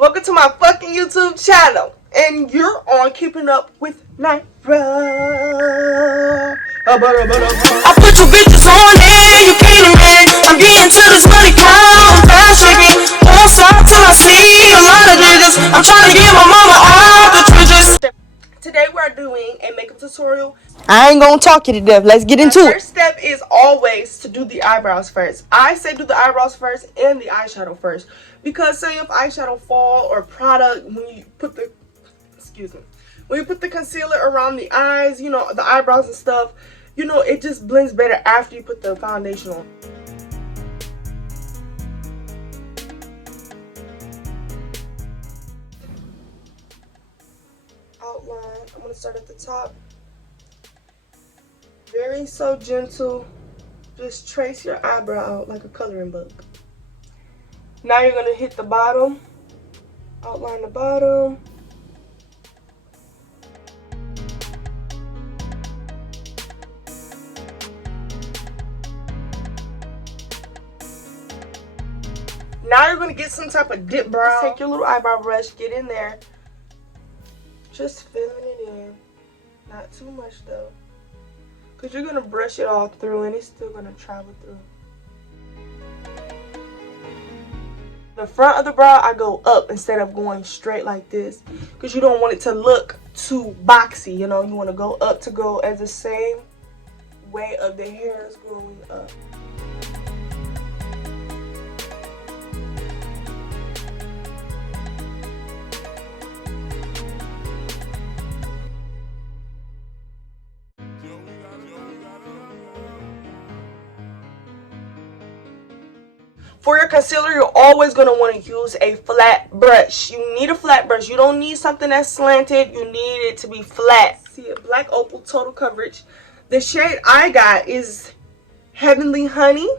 Welcome to my fucking YouTube channel. And you're on Keeping Up with Naira. I put you bitches on there, you can't even. I'm getting to this money count, fast shaking. Won't stop till I see a lot of niggas. I'm trying to get my mama all the treasures. Today we're doing a makeup tutorial. I ain't gonna talk you to death. Let's get into it. First step is always to do the eyebrows first. I say do the eyebrows first and the eyeshadow first. Because say if eyeshadow fall or product, when you put the, when you put the concealer around the eyes, you know, the eyebrows and stuff, you know, it just blends better after you put the foundation on. Outline, I'm gonna start at the top. Very so gentle. Just trace your eyebrow out like a coloring book. Now you're gonna hit the bottom. Outline the bottom. Now you're gonna get some type of dip brow. Just take your little eyebrow brush, get in there. Just filling it in. Not too much though. Because you're going to brush it all through and it's still going to travel through. The front of the brow, I go up instead of going straight like this. Because you don't want it to look too boxy, you know. You want to go up to go as the same way of the hairs growing up. For your concealer, you're always going to want to use a flat brush. You need a flat brush. You don't need something that's slanted. You need it to be flat. See it, Black Opal Total Coverage. The shade I got is Heavenly Honey.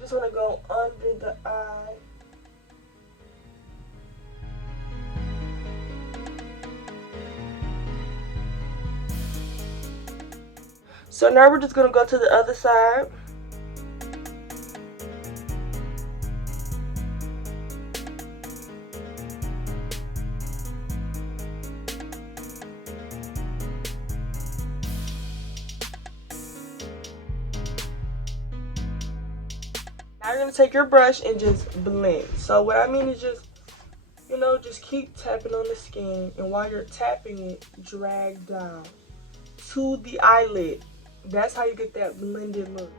Just want to go under the eye. So now we're just going to go to the other side. Now you're going to take your brush and just blend. So what I mean is just, you know, just keep tapping on the skin. And while you're tapping it, drag down to the eyelid. That's how you get that blended look.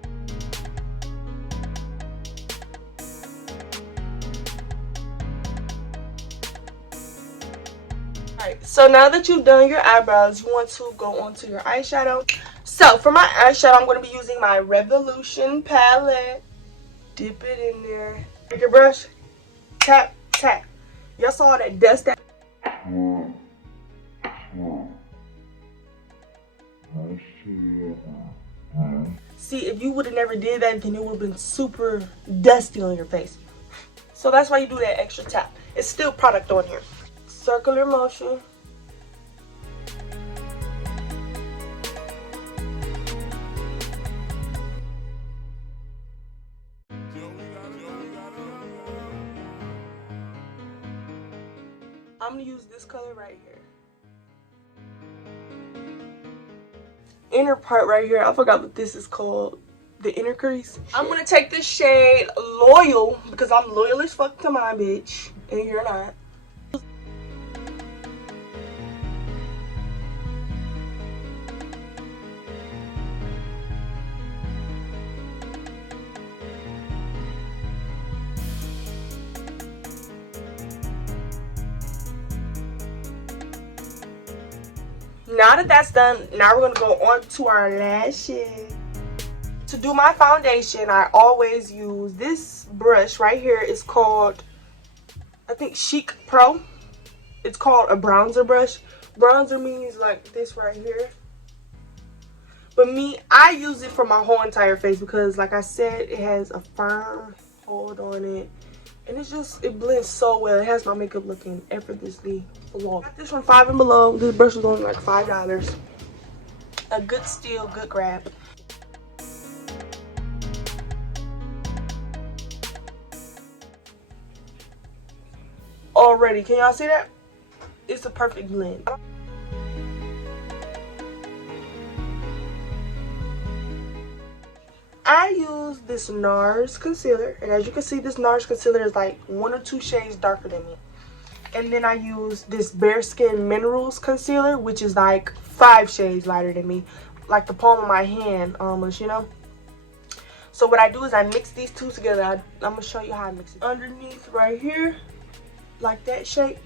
Alright, so now that you've done your eyebrows, you want to go on to your eyeshadow. So for my eyeshadow, I'm going to be using my Revolution palette. Dip it in there. Take your brush. Tap, tap. Y'all saw that dust that. See, if you would have never did that, then it would have been super dusty on your face. So that's why you do that extra tap. It's still product on here. Circular motion. I'm going to use this color right here. Inner part right here. I forgot what this is called. The inner crease. I'm going to take this shade Loyal because I'm loyal as fuck to my bitch. And you're not. Now that that's done, now we're going to go on to our lashes. To do my foundation, I always use this brush right here. It's called, I think, Chic Pro. It's called a bronzer brush. Bronzer means like this right here. But me, I use it for my whole entire face because, like I said, it has a firm hold on it. And it's just, it blends so well. It has my makeup looking effortlessly flawless. Got this from Five and Below. This brush was only like $5. A good steal, good grab. already. Can y'all see that? It's a perfect blend. I use this NARS concealer, and as you can see, this NARS concealer is like 1 or 2 shades darker than me. And then I use this Bare Skin Minerals concealer, which is like 5 shades lighter than me, like the palm of my hand almost, you know. So what I do is I mix these two together. I'm gonna show you how I mix it. Underneath right here, like that shape,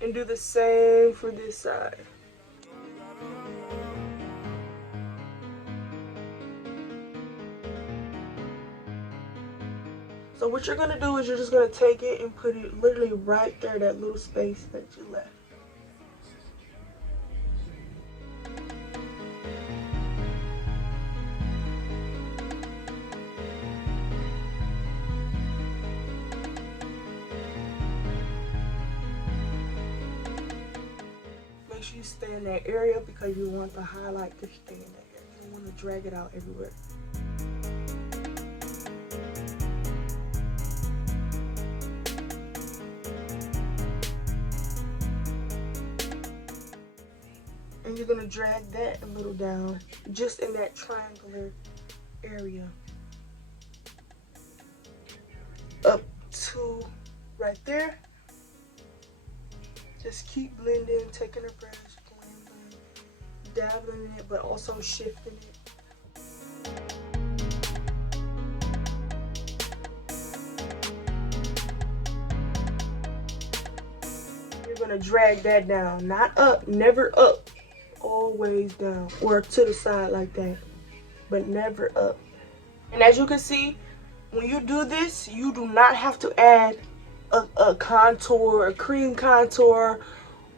and do the same for this side. So what you're gonna do is you're just gonna take it and put it literally right there, that little space that you left. Make sure you stay in that area because you want the highlight to stay in that area. You don't want to drag it out everywhere. And you're gonna drag that a little down, just in that triangular area. Up to right there. Just keep blending, taking a brush, blending, dabbling in it, but also shifting it. You're gonna drag that down, not up, never up. Always down or to the side like that, but never up. And as you can see, when you do this, you do not have to add a contour, a cream contour,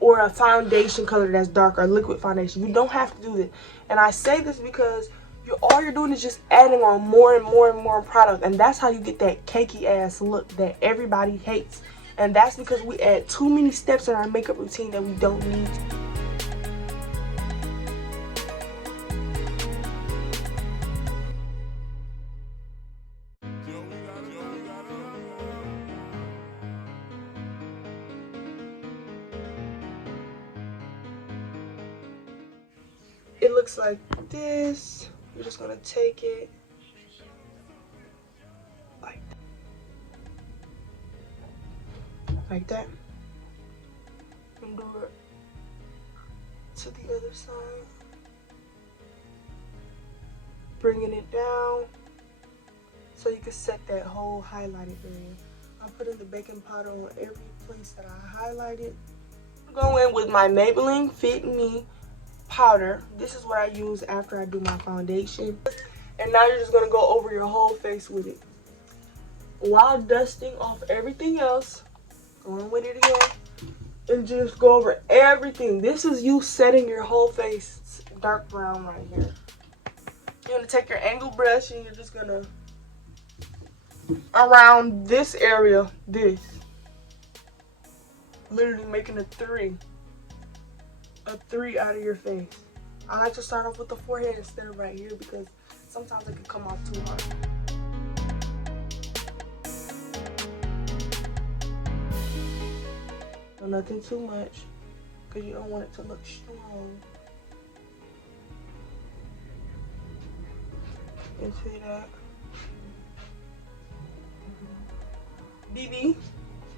or a foundation color that's dark, or liquid foundation. You don't have to do this. And I say this because all you're doing is just adding on more and more and more product, and that's how you get that cakey ass look that everybody hates. And that's because we add too many steps in our makeup routine that we don't need to. It looks like this. You're just gonna take it like that, and do it to the other side, bringing it down so you can set that whole highlighted area. I'm putting the baking powder on every place that I highlighted. I'm going in with my Maybelline Fit Me powder. This is what I use after I do my foundation. And now you're just gonna go over your whole face with it while dusting off everything else. Going with it again and just go over everything. This is you setting your whole face dark brown right here. You're gonna take your angle brush and you're just gonna around this area, this, literally making a three out of your face. I like to start off with the forehead instead of right here because sometimes it can come off too hard. So nothing too much because you don't want it to look strong. You see that? BB,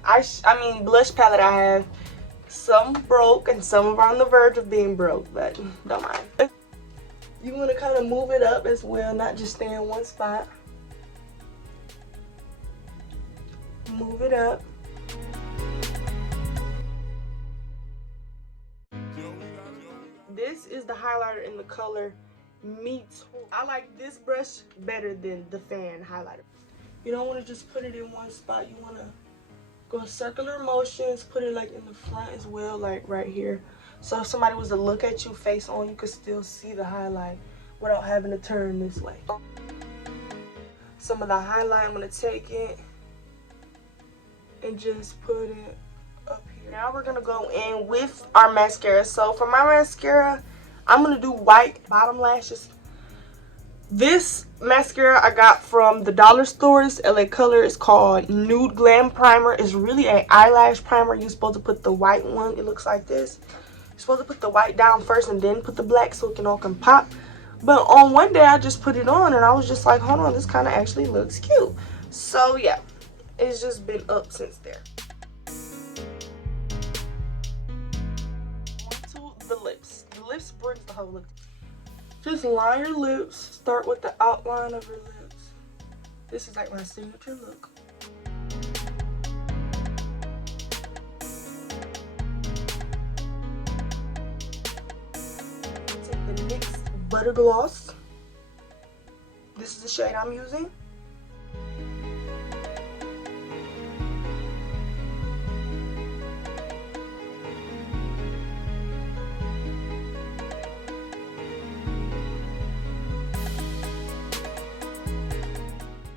I mean blush palette I have. Some broke and some are on the verge of being broke, but don't mind. You want to kind of move it up as well, not just stay in one spot. Move it up. This is the highlighter in the color Meat. I like this brush better than the fan highlighter. You don't want to just put it in one spot. You want to go circular motions, put it like in the front as well, like right here. So if somebody was to look at you face on, you could still see the highlight without having to turn this way. Some of the highlight, I'm going to take it and just put it up here. Now we're going to go in with our mascara. So for my mascara, I'm going to do white bottom lashes. This mascara I got from the dollar store. It's LA Color. It's called Nude Glam Primer. It's really an eyelash primer. You're supposed to put the white one. It looks like this. You're supposed to put the white down first and then put the black so it can all pop. But on one day I just put it on and I was just like, hold on, this kind of actually looks cute. So yeah, it's just been up since there. On to the lips. The lips brings the whole look. Just line your lips. Start with the outline of your lips. This is like my signature look. Take the NYX Butter Gloss. This is the shade I'm using.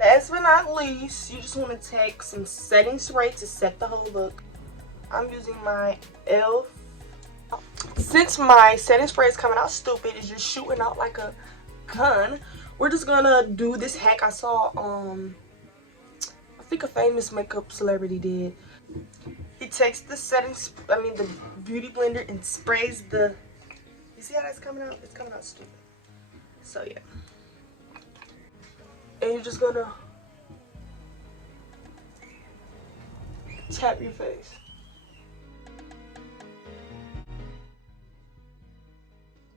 Last but not least, you just want to take some setting spray to set the whole look. I'm using my e.l.f. Since my setting spray is coming out stupid, it's just shooting out like a gun, we're just gonna do this hack I saw I think a famous makeup celebrity did. He takes the the beauty blender and sprays the, you see how that's coming out? It's coming out stupid. So yeah. And you're just gonna tap your face.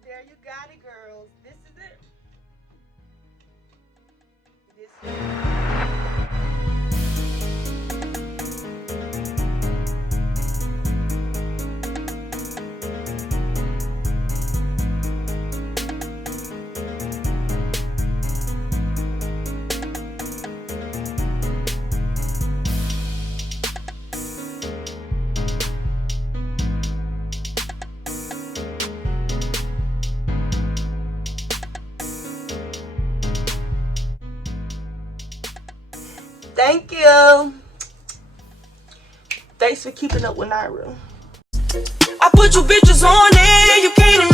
There you got it, girls. This is it. This is it. Thank you. Thanks for keeping up with Naira. I put you bitches on there, you can't even